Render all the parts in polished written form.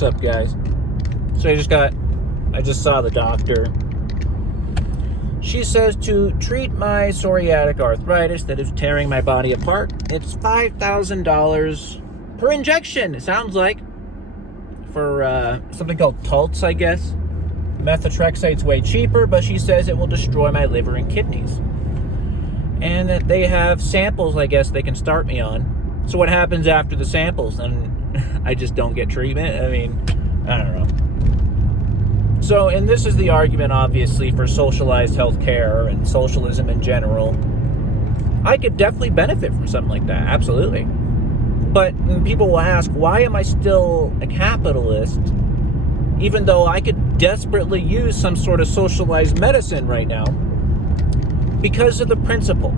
What's up, guys? So I just saw the doctor. She says to treat my psoriatic arthritis that is tearing my body apart, it's $5,000 per injection, it sounds like, for something called Taltz, I guess. Methotrexate's way cheaper, but she says it will destroy my liver and kidneys. And that they have samples, I guess, they can start me on. So what happens after the samples? And I just don't get treatment? I mean, I don't know. So, and this is the argument, obviously, for socialized healthcare and socialism in general. I could definitely benefit from something like that, absolutely. But people will ask, why am I still a capitalist, even though I could desperately use some sort of socialized medicine right now? Because of the principle.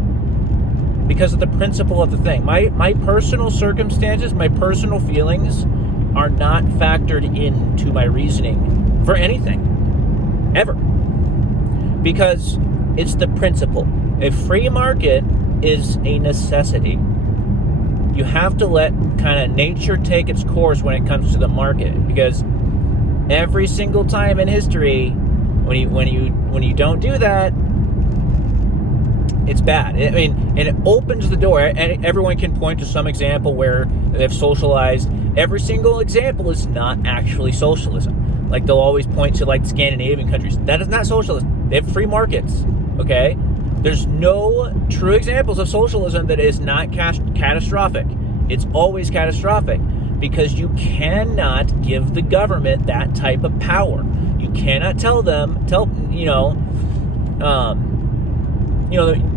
Because of the principle of the thing. My personal circumstances, my personal feelings are not factored into my reasoning for anything, ever. Because it's the principle. A free market is a necessity. You have to let kind of nature take its course when it comes to the market. Because every single time in history, when you don't do that, it's bad. I mean, and it opens the door, and everyone can point to some example where they've socialized. Every single example is not actually socialism. Like, they'll always point to, like, Scandinavian countries. That is not socialism. They have free markets, okay? There's no true examples of socialism that is not catastrophic. It's always catastrophic because you cannot give the government that type of power. You cannot tell them,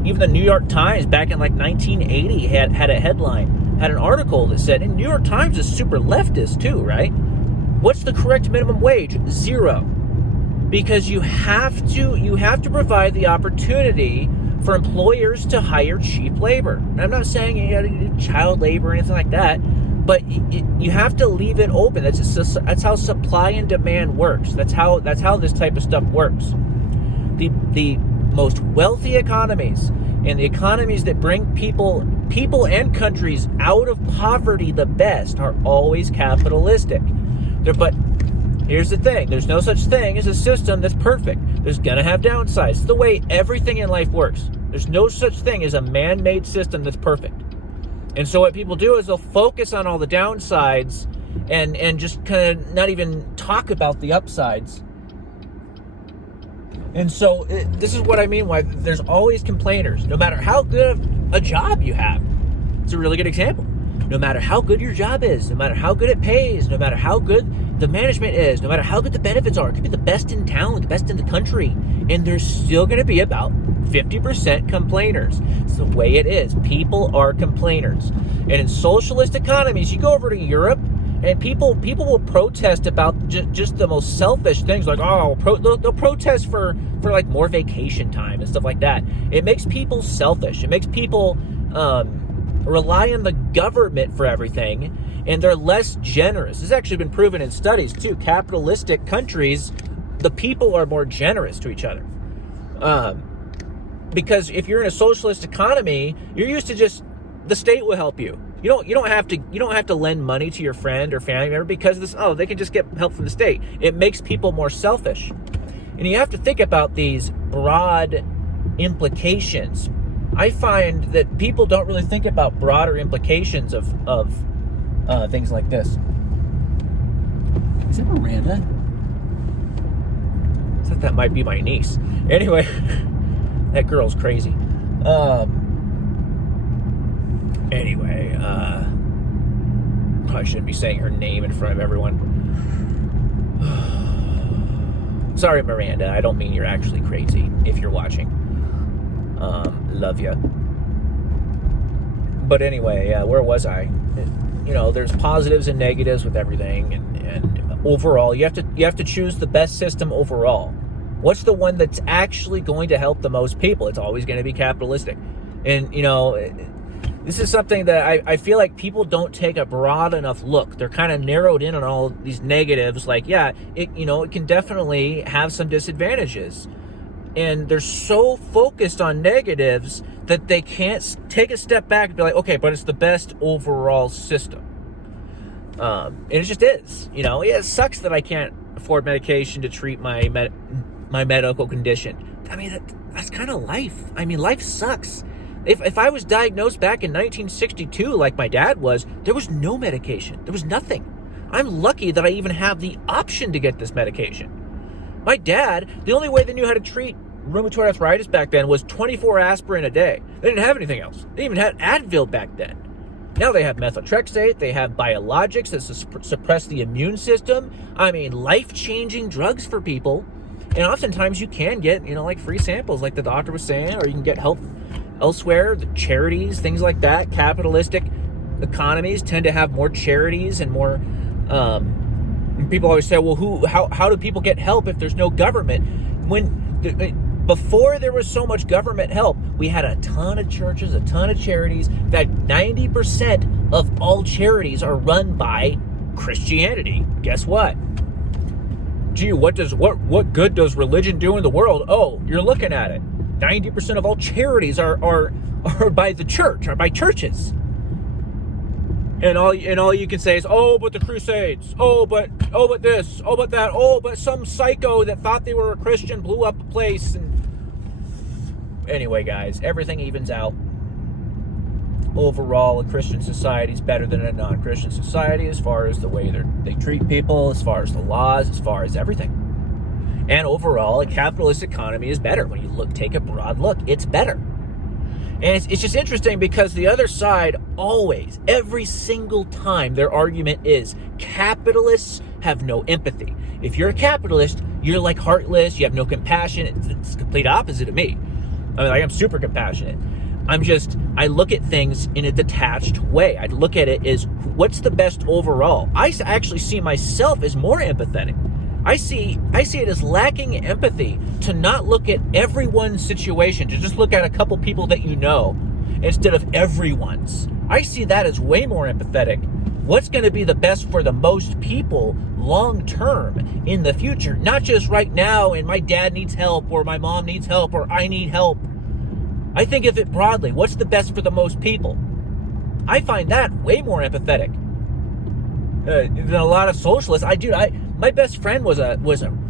even the New York Times back in, like, 1980 had a headline, had an article that said, and New York Times is super leftist too, right? What's the correct minimum wage? 0. Because you have to provide the opportunity for employers to hire cheap labor. And I'm not saying you got to do child labor or anything like that, but you have to leave it open. That's how supply and demand works. That's how this type of stuff works. The most wealthy economies and the economies that bring people and countries out of poverty the best are always capitalistic. But here's the thing. There's no such thing as a system that's perfect. There's going to have downsides. It's the way everything in life works. There's no such thing as a man-made system that's perfect. And so what people do is they'll focus on all the downsides and just kind of not even talk about the upsides. And so this is what I mean, why there's always complainers, no matter how good of a job you have. It's a really good example. No matter how good your job is, no matter how good it pays, no matter how good the management is, no matter how good the benefits are, it could be the best in town, the best in the country, and there's still going to be about 50% complainers. It's the way it is. People are complainers. And in socialist economies, you go over to Europe, and people will protest about just the most selfish things, like, they'll protest for like more vacation time and stuff like that. It makes people selfish. It makes people rely on the government for everything, and they're less generous. This has actually been proven in studies too. Capitalistic countries, the people are more generous to each other. Because if you're in a socialist economy, you're used to just the state will help you. You don't have to lend money to your friend or family member because they can just get help from the state. It makes people more selfish. And you have to think about these broad implications. I find that people don't really think about broader implications of things like this. Is that Miranda? I thought that might be my niece. Anyway, that girl's crazy. Anyway, probably shouldn't be saying her name in front of everyone. Sorry, Miranda. I don't mean you're actually crazy if you're watching. Love ya. But anyway, where was I? There's positives and negatives with everything, and overall, you have to choose the best system overall. What's the one that's actually going to help the most people? It's always going to be capitalistic, and this is something that I feel like people don't take a broad enough look. They're kind of narrowed in on all these negatives. Like, yeah, it can definitely have some disadvantages. And they're so focused on negatives that they can't take a step back and be like, okay, but it's the best overall system. And it just is. Yeah, it sucks that I can't afford medication to treat my medical condition. I mean, that's kind of life. I mean, life sucks. If I was diagnosed back in 1962 like my dad was, there was no medication. There was nothing. I'm lucky that I even have the option to get this medication. My dad, the only way they knew how to treat rheumatoid arthritis back then was 24 aspirin a day. They didn't have anything else. They even had Advil back then. Now they have methotrexate, they have biologics that suppress the immune system. I mean, life-changing drugs for people. And oftentimes you can get, like free samples, like the doctor was saying, or you can get help elsewhere, the charities, things like that. Capitalistic economies tend to have more charities and more, people always say, well, how do people get help if there's no government? Before there was so much government help, we had a ton of churches, a ton of charities. In fact, 90% of all charities are run by Christianity. Guess what? Gee, what good does religion do in the world? Oh, you're looking at it. 90% of all charities are by the church, are by churches. And all you can say is, oh, but the Crusades, oh, but this, oh, but that, oh, but some psycho that thought they were a Christian blew up a place. And anyway, guys, everything evens out. Overall, a Christian society is better than a non-Christian society as far as the way they treat people, as far as the laws, as far as everything. And overall, a capitalist economy is better. When you take a broad look, it's better. And it's just interesting because the other side always, every single time, their argument is capitalists have no empathy. If you're a capitalist, you're like heartless, you have no compassion. It's the complete opposite of me. I mean, I'm super compassionate. I look at things in a detached way. I look at it as what's the best overall. I actually see myself as more empathetic. I see it as lacking empathy to not look at everyone's situation, to just look at a couple people that you know instead of everyone's. I see that as way more empathetic. What's going to be the best for the most people long term in the future, not just right now and my dad needs help or my mom needs help or I need help. I think of it broadly. What's the best for the most people? I find that way more empathetic than a lot of socialists. My best friend was a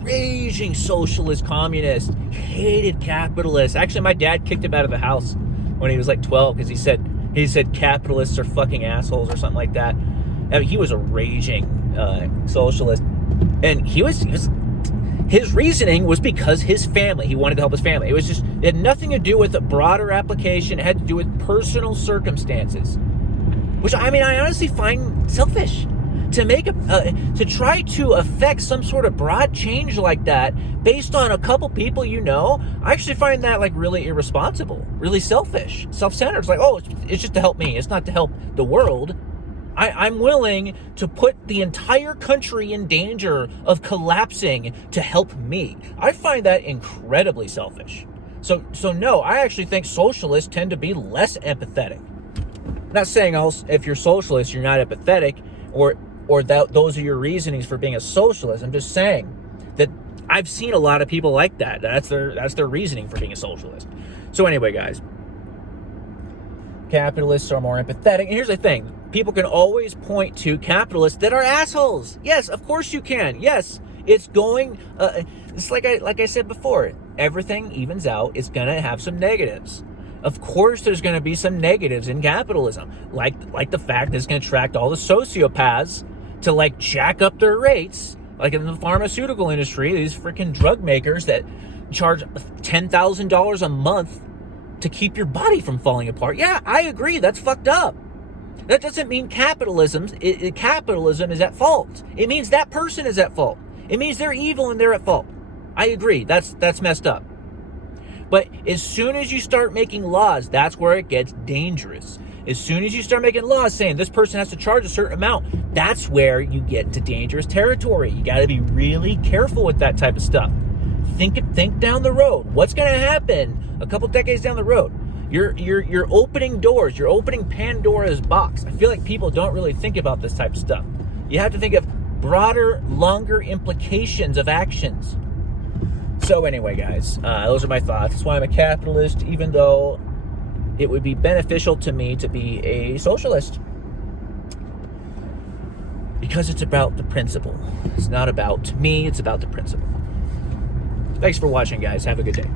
raging socialist communist, hated capitalists. Actually, my dad kicked him out of the house when he was like 12 because he said capitalists are fucking assholes or something like that. I mean, he was a raging socialist, and his reasoning was because his family. He wanted to help his family. It had nothing to do with a broader application. It had to do with personal circumstances, which I honestly find selfish. To try to affect some sort of broad change like that based on a couple people I actually find that like really irresponsible, really selfish, self-centered. It's like, oh, it's just to help me. It's not to help the world. I'm willing to put the entire country in danger of collapsing to help me. I find that incredibly selfish. So no, I actually think socialists tend to be less empathetic. I'm not saying if you're socialist, you're not empathetic, or that those are your reasonings for being a socialist. I'm just saying that I've seen a lot of people like that. That's their reasoning for being a socialist. So anyway, guys, capitalists are more empathetic. And here's the thing. People can always point to capitalists that are assholes. Yes, of course you can. Yes, it's going, it's like I said before, everything evens out. It's going to have some negatives. Of course, there's going to be some negatives in capitalism, like the fact that it's going to attract all the sociopaths to like jack up their rates, like in the pharmaceutical industry, these freaking drug makers that charge $10,000 a month to keep your body from falling apart. Yeah, I agree. That's fucked up. That doesn't mean capitalism is at fault. It means that person is at fault. It means they're evil and they're at fault. I agree. That's messed up. But as soon as you start making laws, that's where it gets dangerous. As soon as you start making laws saying this person has to charge a certain amount, that's where you get into dangerous territory. You got to be really careful with that type of stuff. Think down the road. What's going to happen a couple decades down the road? You're opening doors. You're opening Pandora's box. I feel like people don't really think about this type of stuff. You have to think of broader, longer implications of actions. So anyway, guys, those are my thoughts. That's why I'm a capitalist, even though it would be beneficial to me to be a socialist. because it's about the principle. It's not about me, it's about the principle. Thanks for watching, guys. Have a good day.